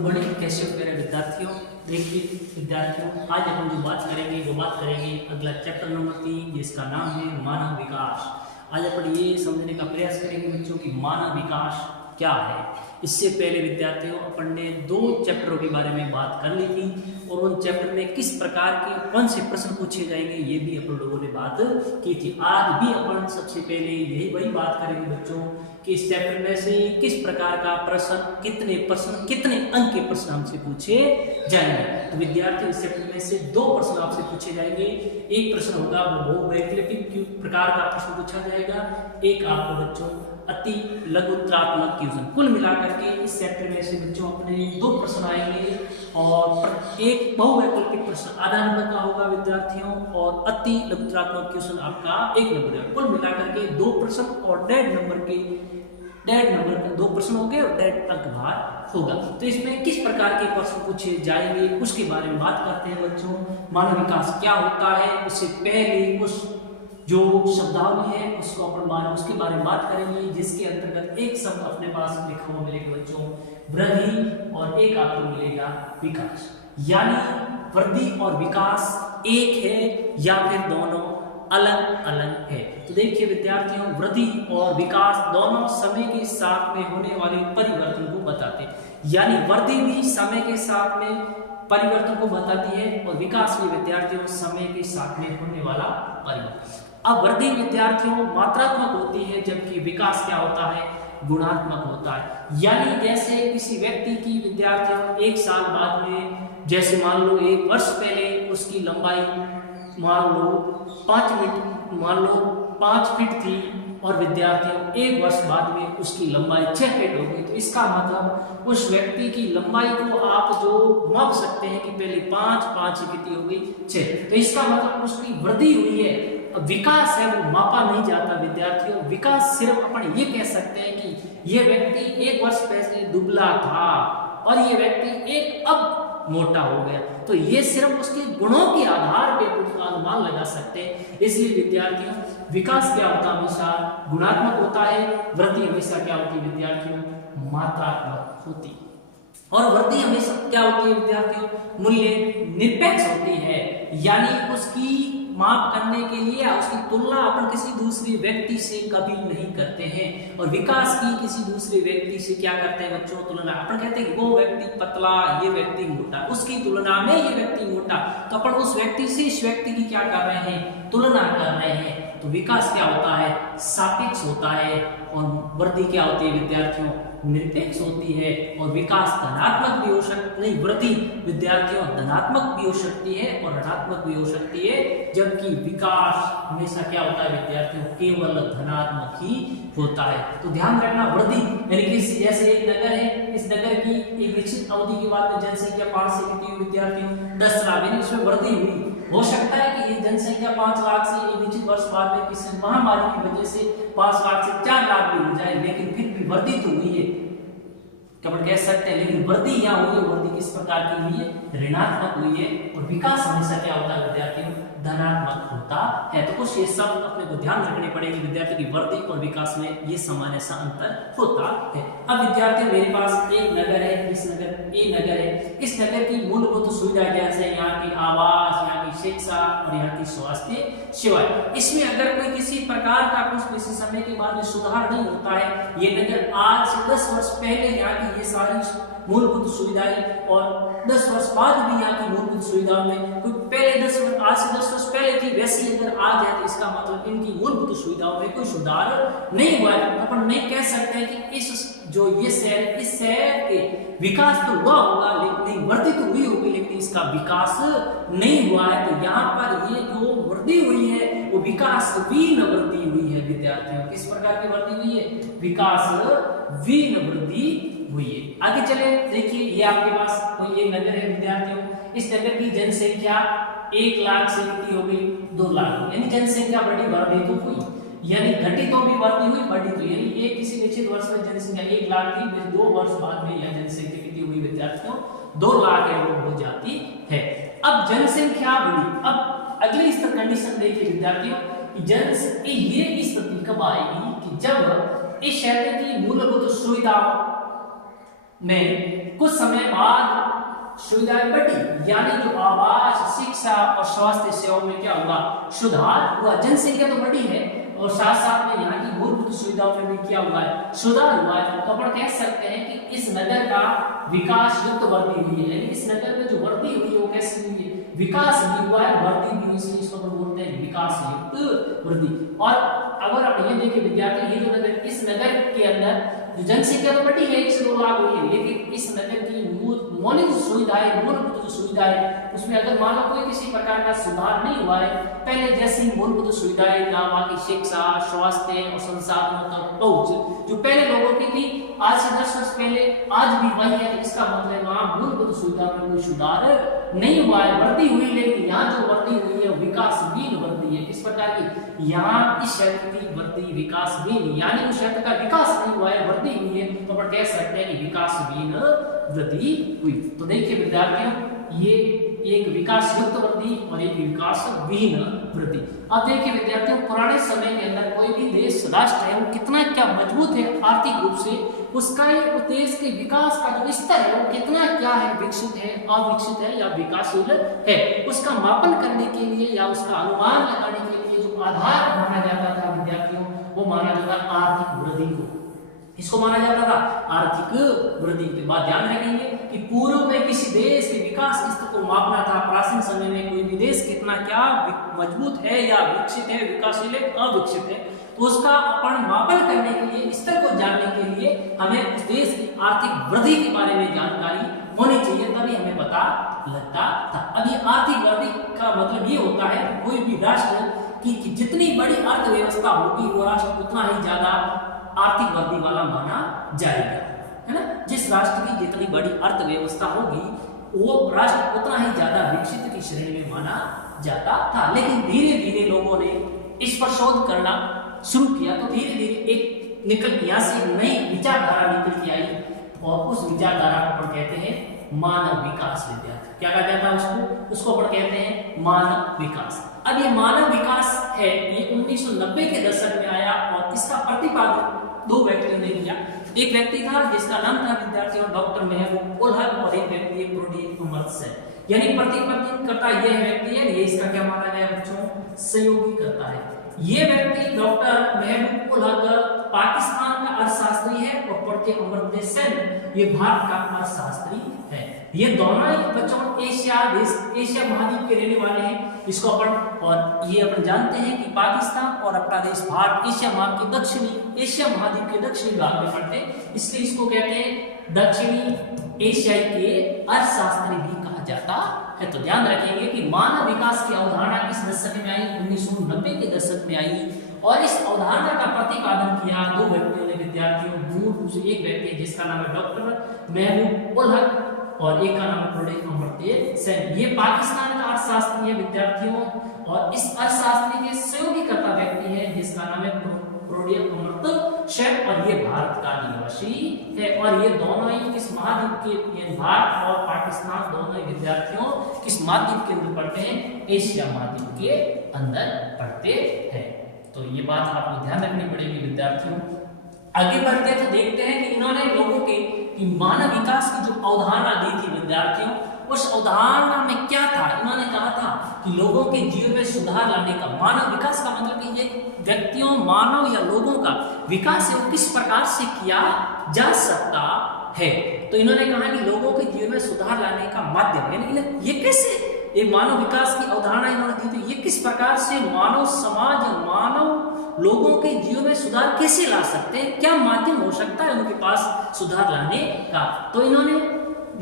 Good morning. कैसे हो मेरे विद्यार्थियों। देखिए विद्यार्थियों, आज हम जो बात करेंगे अगला चैप्टर नंबर 3 जिसका नाम है मानव विकास। आज अपन ये समझने का प्रयास करेंगे बच्चों की मानव विकास क्या है। इससे पहले विद्यार्थियों अपन ने 2 चैप्टरों के बारे में बात कर ली थी और उन चैप्टर में किस प्रकार के कौन से प्रश्न पूछे जाएंगे ये भी अपन लोगों ने बात की थी। आज भी अपन सबसे पहले यही वही बात करेंगे बच्चों कि इस चैप्टर में से किस प्रकार का प्रश्न, कितने अंक के प्रश्न हमसे पूछे जाएंगे। तो विद्यार्थी इस चैप्टर में से 2 प्रश्न आपसे पूछे जाएंगे। एक प्रश्न होगा वो बहुवैकल्पिक प्रकार का प्रश्न पूछा जाएगा, एक आपको बच्चों अति लघुत्रात्मक क्वेश्चन। कुल मिलाकर के इस चैप्टर में से बच्चों अपने 2 प्रश्न आएंगे और एक बहुवैकल्पिक प्रश्न आधा नंबर का होगा विद्यार्थियों और अति लघुत्रात्मक क्वेश्चन आपका 1 नंबर का। कुल मिलाकर के 2 प्रश्न और 1.5 नंबर के 2 प्रश्न हो गए और 1.5 अंक भार होगा। तो इसमें किस प्रकार के प्रश्न पूछे जाएंगे उसके बारे में बात करते हैं बच्चों। मानव विकास क्या होता है, उससे पहले उस जो शब्दावली है उसको अपन उसके बारे में बात करेंगे, जिसके अंतर्गत एक शब्द अपने पास लिखा हुआ मिलेगा बच्चों वृद्धि और एक आपको मिलेगा विकास। यानी वृद्धि और विकास एक है या फिर दोनों अलग अलग है। तो देखिए विद्यार्थियों, वृद्धि और विकास दोनों समय के साथ में होने वाले परिवर्तन को बताते हैं। यानी वृद्धि भी समय के साथ में परिवर्तन को बताती है और विकास भी विद्यार्थियों समय के साथ में होने वाला परिवर्तन। अब वृद्धि विद्यार्थियों मात्रात्मक होती है जबकि विकास क्या होता है, गुणात्मक होता है। यानी जैसे किसी व्यक्ति की विद्यार्थियों 1 साल बाद में, जैसे मान लो 1 वर्ष पहले उसकी लंबाई मान लो 5 फीट थी और विद्यार्थियों 1 वर्ष बाद में उसकी लंबाई 6 फीट हो गई। तो इसका मतलब उस व्यक्ति की लंबाई को आप जो माप सकते हैं कि पहले 5 कितनी हो गई 6। तो इसका मतलब उसकी वृद्धि हुई है। विकास है वो मापा नहीं जाता विद्यार्थियों। विकास सिर्फ अपन ये कह सकते हैं कि ये व्यक्ति 1 वर्ष पहले दुबला था और ये व्यक्ति अब मोटा हो गया। तो ये सिर्फ उसके गुणों के आधार पे अनुमान लगा सकते हैं। इसलिए विद्यार्थियों विकास क्या होता है, हमेशा गुणात्मक होता है। वृद्धि हमेशा क्या होती है विद्यार्थियों, मात्रात्मक होती है। और वृद्धि हमेशा क्या होती है विद्यार्थियों, मूल्य निरपेक्ष होती है। यानी उसकी माप करने के लिए उसकी तुलना अपन किसी दूसरे व्यक्ति से कभी नहीं करते हैं। और विकास की किसी दूसरे व्यक्ति से क्या करते हैं बच्चों, तुलना। अपन कहते हैं कि वो व्यक्ति पतला, ये व्यक्ति मोटा, उसकी तुलना में ये व्यक्ति मोटा, तो अपन उस व्यक्ति से इस व्यक्ति की क्या कर रहे हैं, तुलना कर रहे हैं। तो विकास क्या होता है, सापेक्ष होता है और वृद्धि क्या होती है विद्यार्थियों, निरपेक्ष होती है। और विकास धनात्मक भी हो सकती नहीं, वृद्धि विद्यार्थियों धनात्मक भी हो सकती है और ऋणात्मक भी हो सकती है, जबकि विकास हमेशा क्या होता है विद्यार्थियों, केवल धनात्मक ही होता है। तो ध्यान रखना, वृद्धि यानी कि जैसे एक नगर है, इस नगर की एक निश्चित अवधि के बाद में जनसंख्या 5 से कितनी हुई विद्यार्थियों, 10 लाख, यानी इसमें वृद्धि हुई। हो सकता है कि ये जनसंख्या 5 लाख से एक निश्चित वर्ष बाद में किसी महामारी की वजह से 5 लाख से 4 लाख भी हो जाए, लेकिन फिर भी वृद्धि तो हुई है, क्या कह सकते हैं। लेकिन वृद्धि यहाँ हुई है, वृद्धि किस प्रकार की हुई है, ऋणात्मक हुई है। और विकास हमेशा क्या होता है विद्यार्थियों, धनात्मक होता है। तो कुछ ये सब अपने को ध्यान रखने पड़ेंगे विद्यार्थी की वृद्धि और विकास में ये सामान्य सा अंतर होता है। अब विद्यार्थी मेरे पास एक नगर है, इस नगर ये नगर है, इस नगर की मूलभूत सुविधाएं जैसे यहाँ की आवास, यहाँ की शिक्षा और यहाँ की स्वास्थ्य सेवाएं, इसमें अगर कोई किसी प्रकार का कुछ किसी समय के बाद में सुधार नहीं होता है, ये नगर आज से 10 वर्ष पहले यहाँ की ये सारी मूलभूत सुविधाएं और 10 वर्ष बाद भी यहाँ की मूलभूत सुविधाओं में कोई पहले 10 वर्ष आज से 10 वर्ष पहले थी वैसी अगर आज है, तो इसका मतलब इनकी मूलभूत सुविधाओं में कोई सुधार नहीं हुआ है। अपन नहीं कह सकते हैं कि इस शहर के विकास तो हुआ होगा, लेकिन वृद्धि तो हुई होगी, लेकिन इसका विकास नहीं हुआ है। तो यहाँ पर ये जो वृद्धि हुई है वो विकासहीन वृद्धि हुई है विद्यार्थियों। किस प्रकार की वृद्धि हुई है, विकासहीन वृद्धि हुई है। आगे चले, देखिए ये आपके पास कोई एक नगर है विद्यार्थियों, इस नगर की जनसंख्या 1 लाख से कितनी हो गई, 2 लाख, यानी जनसंख्या बढ़ी, वृद्धि तो हुई, यानी घटी तो भी वृद्धि हुई, बढ़ी तो, यानी एक किसी निश्चित वर्ष में जनसंख्या 1 लाख थी, फिर 2 वर्ष बाद में यह जनसंख्या कितनी हुई विद्यार्थियों, 2 लाख हो जाती है। अब जनसंख्या बढ़ी। अब अगली स्तर कंडीशन देखिए विद्यार्थियों कि ये स्थिति कब आएगी कि जब इस शहर की मूलभूत सुविधाओं में कुछ समय बाद सुविधाएं बढ़ी, यानी जो आवास, शिक्षा और स्वास्थ्य सेवाओं में क्या हुआ, सुधार हुआ। जनसंख्या तो बढ़ी है और साथ साथ में यहाँ की मूलभूत सुविधाओं में भी क्या हुआ है, सुधार हुआ है। तो अपन कह सकते हैं कि इस नगर का विकास युक्त वृद्धि हुई है, इस नगर में जो वृद्धि हुई है वो कैसे हुई है, विकास भी हुआ है, वृद्धि भी, इसलिए इसको अपन बोलते हैं विकास युक्त वृद्धि। और अगर आप ये देखें विद्यार्थी, ये जो नगर, इस नगर के अंदर जो जनसंख्या तो बढ़ी है 1 से 2 लाख हुई है, लेकिन इस नगर की मौलिक सुविधाएं, मूलभूत जो सुविधाएं, उसमें अगर मान लो कोई किसी प्रकार का सुधार नहीं हुआ है, पहले जैसी मूलभूत सुविधाएं ना, वहाँ की शिक्षा, स्वास्थ्य और संसाधनों तक पहुंच जो पहले लोगों की थी, आज से 10 वर्ष पहले आज भी वही है। इसका मतलब वहाँ मूलभूत सुविधाओं में कोई सुधार नहीं हुआ है, वृद्धि हुई, लेकिन यहाँ जो वृद्धि हुई है विकासहीन वृद्धि है। इस प्रकार की यहाँ इस क्षेत्र की वृद्धि विकासहीन, यानी उस क्षेत्र का विकास नहीं हुआ है, वृद्धि हुई है, तो अपन कह सकते हैं कि विकासहीन वृद्धि हुई। तो देखिए विद्यार्थियों, ये एक विकास युक्त वृद्धि और एक विकासहीन वृद्धि। अब देखिए विद्यार्थियों, पुराने समय के अंदर कोई भी देश, राष्ट्र है, वो कितना क्या मजबूत है आर्थिक रूप से, उसका देश के विकास का जो स्तर है वो कितना क्या है, विकसित है, अविकसित है या विकासशील है, उसका मापन करने के लिए या उसका अनुमान लगाने के लिए जो आधार माना जाता था विद्यार्थियों, वो माना जाता आर्थिक वृद्धि को। इसको माना जाता था आर्थिक वृद्धि। के बाद ध्यान रखेंगे कि पूर्व में किसी देश के विकास स्तर को मापना था। प्राचीन समय में कोई भी देश कितना क्या मजबूत है या विकसित है, विकासशील है, अविकसित है, तो उसका अपन मापन करने के लिए, स्तर को जानने के लिए हमें उस देश की आर्थिक वृद्धि के बारे में जानकारी होनी चाहिए, तभी हमें पता लगता था। अब ये आर्थिक वृद्धि का मतलब ये होता है कि कोई भी राष्ट्र की जितनी बड़ी अर्थव्यवस्था होगी वो राष्ट्र उतना ही ज्यादा आर्थिक वृद्धि वाला माना जाएगा, है ना। जिस राष्ट्र की जितनी बड़ी अर्थव्यवस्था होगी वो राष्ट्र उतना ही ज्यादा विकसित की श्रेणी में माना जाता था। लेकिन धीरे धीरे लोगों ने इस पर शोध करना शुरू किया, तो धीरे धीरे एक यहाँ से नई विचारधारा निकल के आई और उस विचारधारा को अपन कहते हैं मानव विकास। विद्यार्थी क्या कहा जाता है उसको अपन कहते हैं मानव विकास। अब ये मानव विकास है, ये 1990 के दशक में आया और इसका प्रतिपादन 2 व्यक्तियों ने किया। एक व्यक्ति था जिसका नाम था विद्यार्थियों डॉक्टर महबूब उल हक और एक व्यक्ति प्रोडियस उमर से, यानी प्रतिपादन करता यह व्यक्ति है, ये इसका क्या माना गया बच्चों, सहयोगी करता है। ये व्यक्ति डॉक्टर महबूब उल हक पाकिस्तान का अर्थशास्त्री है और प्रोडियस अमर्त्य सेन ये भारत का अर्थशास्त्री है। ये दोनों ही बच्चों एशिया महाद्वीप के रहने वाले हैं। इसको अपन और ये अपन जानते हैं कि पाकिस्तान और अपना देश भारत एशिया महाद्वीप के दक्षिणी भाग में पड़ते हैं, इसलिए इसको कहते हैं दक्षिणी एशियाई के अर्थशास्त्री भी कहा जाता है। तो ध्यान रखेंगे कि मानव विकास की अवधारणा किस दशक में आई, 1990 के दशक में आई और इस अवधारणा का प्रतिपादन किया 2 व्यक्तियों ने विद्यार्थियों। मूल रूप से एक व्यक्ति जिसका नाम है डॉक्टर महबूब उल हक और एक का नाम प्रोडियस अमर्त्य सेन। ये पाकिस्तान का अर्थशास्त्री है विद्यार्थियों और इस अर्थशास्त्री के सहयोगी करता व्यक्ति है जिसका नाम है प्रोडियस अमर्त्य सेन और ये भारत का निवासी है। और ये दोनों ही किस महाद्वीप के, भारत और पाकिस्तान दोनों ही विद्यार्थियों किस महाद्वीप के अंदर पढ़ते हैं, एशिया महाद्वीप के अंदर पढ़ते हैं। तो ये बात आपको ध्यान रखनी पड़ेगी विद्यार्थियों। आगे बढ़ते तो देखते हैं कि इन्होंने लोगों के मानव विकास की जो अवधारणा दी थी विद्यार्थियों, उस अवधारणा में क्या था। इन्होंने कहा था कि लोगों के जीवन में सुधार लाने का, मानव विकास का मतलब कि ये व्यक्तियों, मानव या लोगों का विकास है वो किस प्रकार से किया जा सकता है। तो इन्होंने कहा कि लोगों के जीवन में सुधार लाने का माध्यम, यानी ये कैसे, ये मानव विकास की अवधारणा इन्होंने दी थी, ये किस प्रकार से मानव समाज, मानव लोगों के जीवन में सुधार कैसे ला सकते हैं, क्या माध्यम हो सकता है उनके पास सुधार लाने का। तो इन्होंने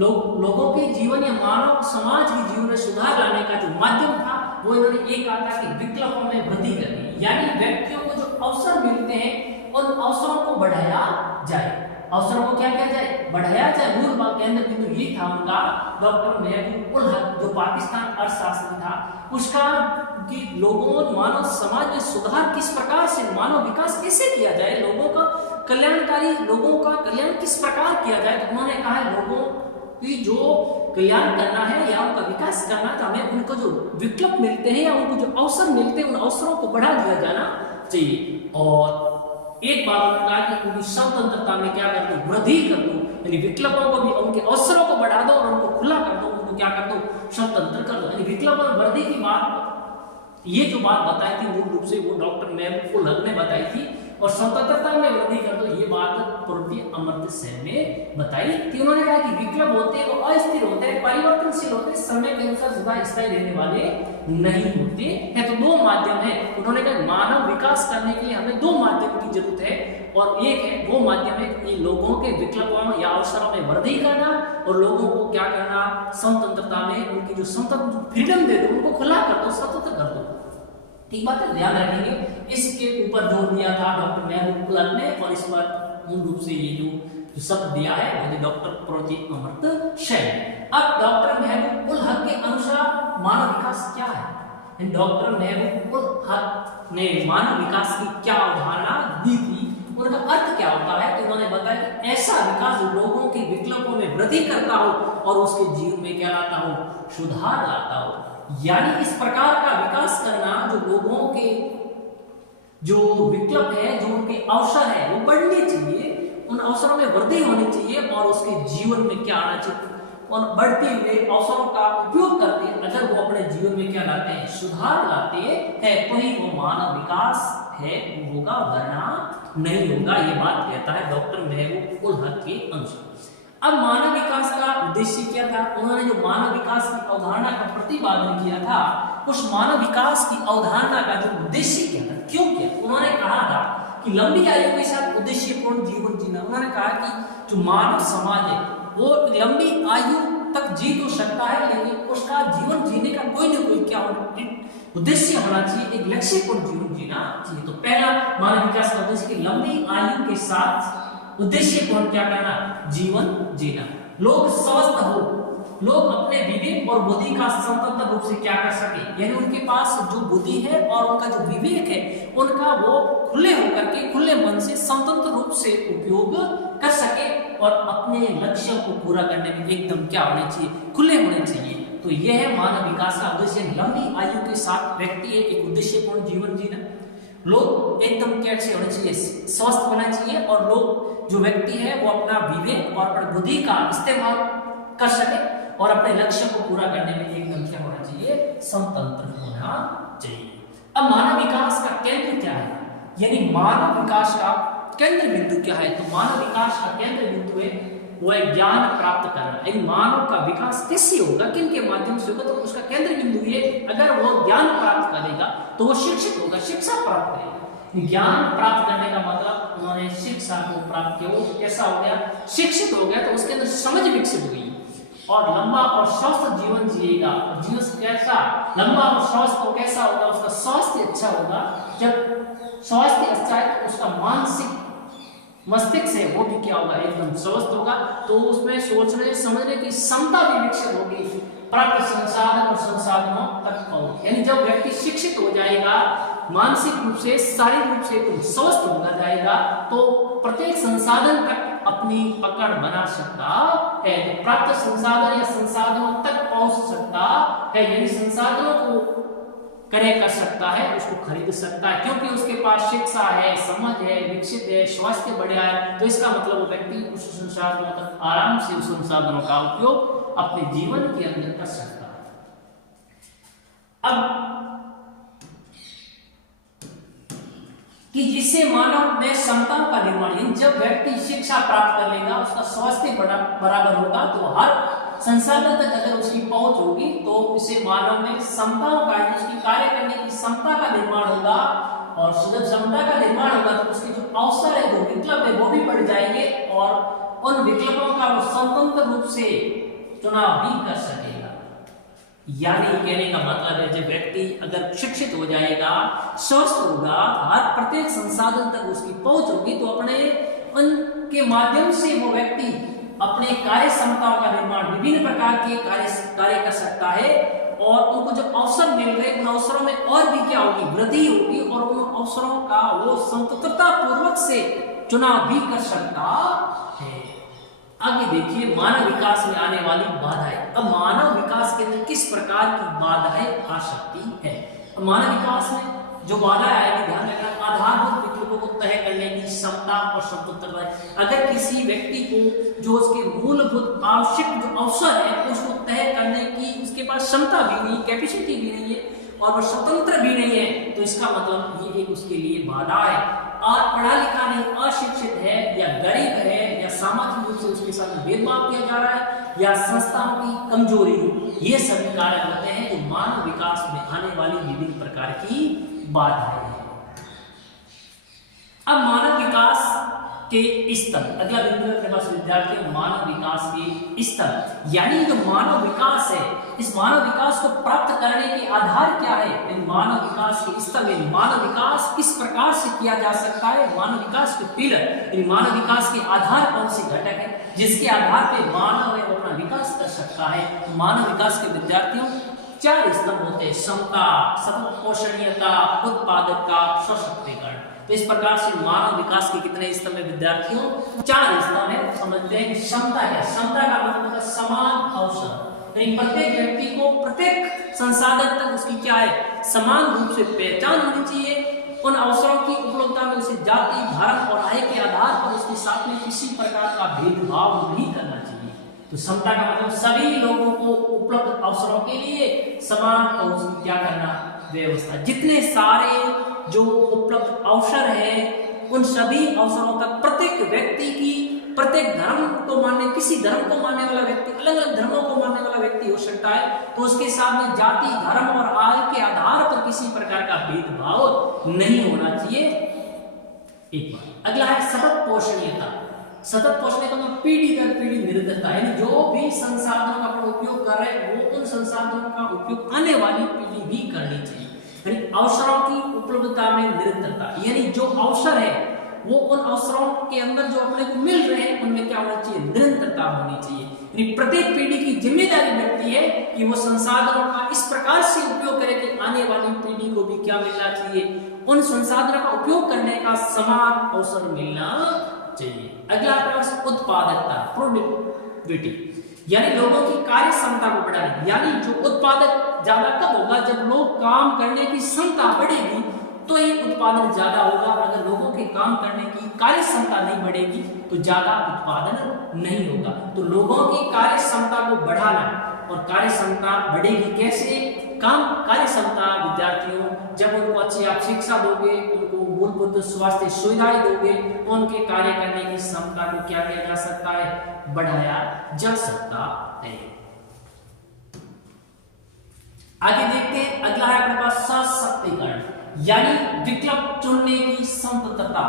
लोगों के जीवन या मानव समाज के जीवन में सुधार लाने का जो माध्यम था वो इन्होंने एक कहा था कि विकल्पों में वृद्धि करनी, यानी व्यक्तियों को जो अवसर मिलते हैं उन अवसरों को बढ़ाया जाए। अवसरों को क्या किया जाए, बढ़ाया जाए। मूल केंद्र बिंदु ये था उनका। डॉक्टर महबूब उल हक जो पाकिस्तान अर्थशास्त्री था, उसका कि लोगों, मानव समाज में सुधार किस प्रकार से, मानव विकास कैसे किया जाए, लोगों का कल्याणकारी, लोगों का कल्याण किस प्रकार किया जाए। तो उन्होंने कहा है लोगों की जो कल्याण करना है या उनका विकास करना है तो हमें उनको जो विकल्प मिलते हैं या उनको जो अवसर मिलते हैं उन अवसरों को बढ़ा दिया जाना चाहिए। और एक बात उन्होंने कहा कि उनकी स्वतंत्रता में क्या कर दो, वृद्धि कर दो, यानी विकल्पों को भी, उनके अवसरों को बढ़ा दो विकल्प और वृद्धि की बात, ये जो बात बताई थी मूल रूप से वो डॉक्टर महबूब उल हक ने बताई थी, और स्वतंत्रता में वृद्धि कर दो ये बात प्रोटी अमर्त्य सेन ने बताई थी। उन्होंने कहा कि विकल्प होते हैं वो अस्थिर होते हैं, परिवर्तनशील होते हैं, समय के अनुसार सदा स्थायी रहने वाले नहीं होते हैं। तो दो माध्यम है, उन्होंने कहा मानव विकास करने के लिए हमें दो माध्यम की जरूरत है, और एक है वो माध्यम है कि लोगों के विकल्पों या अवसरों में वृद्धि करना, और लोगों को क्या करना, स्वतंत्रता में उनकी जो स्वतंत्र फ्रीडम दे दो, उनको खुला कर दो, स्वतंत्र कर दो। ठीक बात है, ध्यान रखेंगे। इसके ऊपर जोर दिया था डॉक्टर महबूब उल हक ने, और इस पर मूल रूप से ये जो शब्द दिया है वो डॉक्टर प्रोटी अमर्त्य सेन। अब डॉक्टर महबूब उल हक के अनुसार मानव विकास क्या है? डॉक्टर महबूब उल हक ने मानव विकास की क्या अवधारणा दी थी, उनका अर्थ क्या होता है? तो उन्होंने बताया कि ऐसा विकास जो लोगों के विकल्पों में वृद्धि करता हो और उसके जीवन में क्या लाता हो, सुधार लाता हो। यानी इस प्रकार का विकास करना जो लोगों के जो विकल्प है, जो उनके अवसर है वो बढ़ने चाहिए, उन अवसरों में वृद्धि होनी चाहिए, और उसके जीवन में क्या आना चाहिए, और बढ़ते हुए अवसरों का उपयोग करते अगर वो अपने जीवन में क्या लाते हैं, सुधार लाते हैं, तो ही वो मानव विकास है वो होगा, वरना नहीं होगा। ये बात कहता है डॉक्टर महबूब उल हक के अनुसार। अब मानव विकास का उद्देश्य क्या था? उन्होंने जो मानव विकास की अवधारणा का प्रतिपादन किया था, उस मानव विकास की अवधारणा का जो उद्देश्य क्या था, क्यों किया? उन्होंने कहा था कि लंबी आयु के साथ उद्देश्यपूर्ण जीवन जीना। उन्होंने कहा कि जो मानव समाज है वो लंबी आयु तक जी तो सकता है, लेकिन उसका जीवन जीने का कोई ना कोई क्या उद्देश्य होना चाहिए, एक लक्ष्यपूर्ण जीवन जीना चाहिए। तो पहला मानव विकास का उद्देश्य कि लंबी आयु के साथ उद्देश्य कौन क्या करना, जीवन जीना, लोग स्वस्थ हो, लोग अपने विवेक और बुद्धि का स्वतंत्र रूप से क्या कर सके, यानी उनके पास जो बुद्धि है और उनका जो विवेक है उनका वो खुले होकर के खुले मन से स्वतंत्र रूप से उपयोग कर सके, और अपने लक्ष्यों को पूरा करने में एकदम क्या होने चाहिए, खुले होने चाहिए। तो यह है मानव विकास का उद्देश्य, लंबी आयु के साथ व्यक्ति एक उद्देश्यपूर्ण जीवन जीना, लोग एकदम कैसे होने चाहिए, स्वस्थ होना चाहिए, और लोग जो व्यक्ति है वो अपना विवेक और अपनी बुद्धि का इस्तेमाल कर सके, और अपने लक्ष्य को पूरा करने में एकदम क्या होना चाहिए, स्वतंत्र होना चाहिए। अब मानव विकास का केंद्र क्या है, यानी मानव विकास का केंद्र बिंदु क्या है? तो मानव विकास का केंद्र बिंदु है वो है ज्ञान प्राप्त करना। यानी मानव का विकास कैसे होगा, किन के माध्यम से होगा? तो उसका केंद्र बिंदु ये, अगर वो ज्ञान प्राप्त करेगा तो वो शिक्षित होगा, शिक्षा प्राप्त करेगा। ज्ञान प्राप्त करने का मतलब उन्होंने शिक्षा को प्राप्त किया, वो कैसा हो गया, शिक्षित हो गया, तो उसके अंदर समझ विकसित हुई, और लंबा और स्वस्थ जीवन जिएगा। और जीवन कैसा लंबा और स्वस्थ तो कैसा होगा, उसका स्वास्थ्य अच्छा होगा। जब स्वास्थ्य अच्छा है तो उसका मानसिक मस्तिष्क है वो भी क्या होगा, एकदम स्वस्थ होगा, तो उसमें सोचने समझने की क्षमता भी विकसित होगी, प्राप्त संसाधन और संसाधनों तक पहुंच। यानी जब व्यक्ति शिक्षित हो जाएगा, मानसिक रूप से शारीरिक रूप से तो स्वस्थ होगा जाएगा, तो प्रत्येक संसाधन तक अपनी पकड़ बना सकता है, प्राप्त संसाधन या संसाधनों तक पहुंच सकता है, यानी संसाधनों को करे कर सकता है, उसको खरीद सकता है, क्योंकि उसके पास शिक्षा है, समझ है, विकसित है, स्वास्थ्य बढ़िया है। तो इसका मतलब वो व्यक्ति उस संसाधनों तक आराम से उस संसाधनों का उपयोग अपने जीवन के अंदर कर सकता है। अब कि जिससे मानव में क्षमताओं का निर्माण, जब व्यक्ति शिक्षा प्राप्त कर लेगा, उसका स्वास्थ्य बराबर होगा, तो हर संसाधन तक अगर उसकी पहुंच होगी तो इसे मानव में क्षमताओं का, उसकी कार्य करने की क्षमता का निर्माण होगा, और जब क्षमता का निर्माण होगा तो उसके जो अवसर है, जो विकल्प है वो भी बढ़ जाएंगे, और उन विकल्पों का वो स्वतंत्र रूप से चुनाव भी कर सकेगा। यानी कहने का मतलब है, जब व्यक्ति अगर शिक्षित हो जाएगा, स्वस्थ होगा, हर प्रत्येक संसाधन तक उसकी पहुंच होगी, तो अपने उनके माध्यम से वो व्यक्ति अपने कार्य क्षमताओं का निर्माण, विभिन्न प्रकार के कार्य कर सकता है, और उनको जब अवसर मिल रहे उन अवसरों में और भी क्या होगी, वृद्धि होगी, और उन अवसरों का वो स्वतंत्रता पूर्वक से चुनाव भी कर सकता है। आगे देखिए मानव विकास में आने वाली बाधाएं। अब मानव विकास के अंदर किस प्रकार की बाधाएं आ सकती है? मानव विकास में जो बाधा आएगी, ध्यान रखना, आधारभूत विकल्पों को तय करने की क्षमता और स्वतंत्रता। अगर किसी व्यक्ति को जो उसके मूलभूत आवश्यक जो अवसर है उसको तय करने की उसके पास क्षमता भी नहीं, कैपेसिटी भी नहीं है और वो स्वतंत्र भी नहीं है, तो इसका मतलब ये एक उसके लिए बाधा है। और पढ़ा लिखा नहीं, अशिक्षित है या गरीब है या सामाजिक रूप से उसके साथ भेदभाव किया जा रहा है या संस्थाओं की कमजोरी, ये सभी कारक होते हैं जो मानव विकास में आने वाली विभिन्न प्रकार की बाधाएं हैं। अब मानव विकास के स्तर, अगला बिंदु अपने पास विद्यार्थियों, मानव विकास के स्तर, यानी जो मानव विकास है, इस मानव विकास को प्राप्त करने के आधार क्या है, इन मानव विकास के स्तर में मानव विकास किस प्रकार से किया जा सकता है, मानव विकास के पिलर, इन मानव विकास के आधार कौन से घटक है जिसके आधार पर मानव है अपना विकास कर सकता है। तो मानव विकास के विद्यार्थियों 4 स्तंभ होते हैं, क्षमता, सतत पोषणीयता, उत्पादकता, सशक्तिकरण। तो इस प्रकार से मानव विकास के कितने स्तंभ है विद्यार्थियों? 4 स्तंभ है। समझते हैं कि क्षमता है, क्षमता का मतलब है समान अवसर, यानी प्रत्येक व्यक्ति को प्रत्येक संसाधन तक उसकी क्या है, समान रूप से पहचान होनी चाहिए। उन अवसरों की उपलब्धता में उसे जाति, धर्म और आय के आधार पर उसके साथ में किसी प्रकार का भेदभाव नहीं करना चाहिए। तो क्षमता का मतलब सभी लोगों को उपलब्ध अवसरों के लिए समान और उसकी क्या करना, व्यवस्था। जितने सारे जो उपलब्ध अवसर है उन सभी अवसरों तक प्रत्येक व्यक्ति की, प्रत्येक धर्म को मानने, किसी धर्म को मानने वाला व्यक्ति, अलग अलग धर्मों को मानने वाला व्यक्ति हो सकता है, तो उसके साथ में जाति, धर्म और आय के आधार पर किसी प्रकार का भेदभाव नहीं होना चाहिए। एक बार अगला है सतत पोषणीयता। सतत पोषणीयता मतलब पीढ़ी दर पीढ़ी निरंतरता, यानी जो भी संसाधनों का उपयोग कर रहे हैं वो उन संसाधनों का उपयोग आने वाली पीढ़ी भी करनी चाहिए। यानी अवसरों की उपलब्धता में निरंतरता, यानी जो अवसर है वो उन अवसरों के अंदर जो अपने को मिल रहे हैं उनमें क्या होना चाहिए, निरंतरता होनी चाहिए। यानी प्रत्येक पीढ़ी की जिम्मेदारी बनती है कि वो संसाधनों का इस प्रकार से उपयोग करे कि आने वाली पीढ़ी को भी क्या मिलना चाहिए, उन संसाधनों का उपयोग करने का समान अवसर मिलना चाहिए। अगला प्रश्न उत्पादकता, प्रोडक्टिविटी, यानी लोगों की कार्य क्षमता को बढ़ाना। यानी जो उत्पादक ज्यादा कब होगा, जब लोग काम करने की क्षमता बढ़ेगी तो ही उत्पादन ज्यादा होगा। अगर लोगों के काम करने की कार्य क्षमता नहीं बढ़ेगी तो ज्यादा उत्पादन नहीं होगा। तो लोगों की कार्य क्षमता को बढ़ाना, और कार्य क्षमता बढ़ेगी कैसे, काम कार्य क्षमता विद्यार्थियों, जब उनको अच्छी आप शिक्षा दोगे, उनको मूलभूत स्वास्थ्य सुविधाएं दोगे, उनके कार्य करने की क्षमता को क्या किया जा सकता है, बढ़ाया जा सकता है। आगे देखते हैं, अगला है अपने पास सशक्तिकरण, यानी विकल्प चुनने की स्वतंत्रता।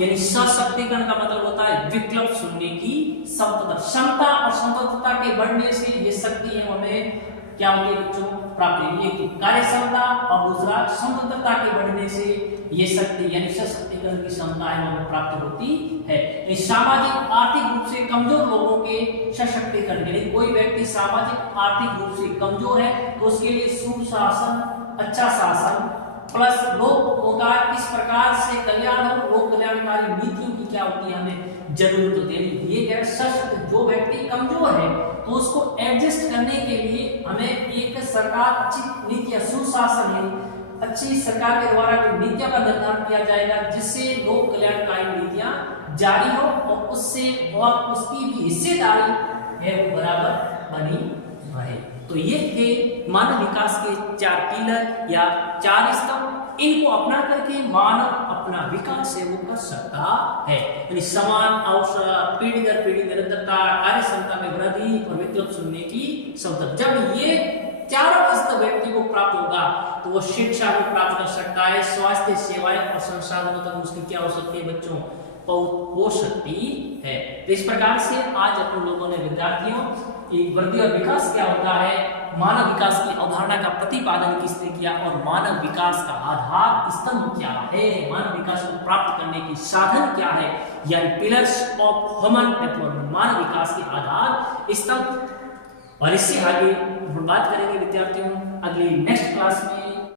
यानी सशक्तिकरण का मतलब होता है विकल्प चुनने की स्वतंत्रता। क्षमता और स्वतंत्रता के बढ़ने से ये शक्ति है हमें क्या होती है बच्चों, प्राप्त होगी। एक कार्य क्षमता और दूसरा स्वतंत्रता के बढ़ने से ये शक्ति यानी सशक्तिकरण की क्षमता है हमें प्राप्त होती है। सामाजिक आर्थिक रूप से कमजोर लोगों के सशक्तिकरण, यानी कोई व्यक्ति सामाजिक आर्थिक रूप से कमजोर है तो उसके लिए सुशासन, अच्छा शासन प्लस लोगों का किस प्रकार से कल्याण हो, लोक कल्याणकारी नीतियों की क्या होती है हमें जरूरत होती है। ये क्या है, सशक्त जो व्यक्ति कमजोर है तो उसको एडजस्ट करने के लिए हमें एक सरकार अच्छी नीतियां, सुशासन है, अच्छी सरकार के द्वारा जो नीतियों का निर्धारण किया जाएगा जिससे लोक कल्याणकारी नीतियां जारी हो और उससे बहुत उसकी भी हिस्सेदारी है वो बराबर बनी रहे। तो ये थे मानव विकास के 4 पिलर या 4 स्तंभ। इनको अपना करके मानव अपना विकास है वो कर सकता है। यानी समान अवसर, पीढ़ी दर पीढ़ी निरंतरता, कार्य क्षमता में वृद्धि और विकल्प चुनने की क्षमता। जब ये 4 स्तंभ व्यक्ति को प्राप्त होगा तो वो शिक्षा को प्राप्त कर सकता है, स्वास्थ्य सेवाएं और संसाधनों तक उसकी क्या हो सकती है बच्चों, हो सकती है। तो इस प्रकार से आज अपन लोगों ने विद्यार्थियों की वृद्धि और विकास क्या होता है, मानव विकास की अवधारणा का प्रतिपादन किसने किया और मानव विकास का आधार स्तंभ क्या है, मानव विकास को प्राप्त करने की साधन क्या है, यानी पिलर्स ऑफ ह्यूमन डेवलपमेंट, मानव विकास के आधार स्तंभ। और इससे आगे बात करेंगे विद्यार्थियों अगली नेक्स्ट क्लास में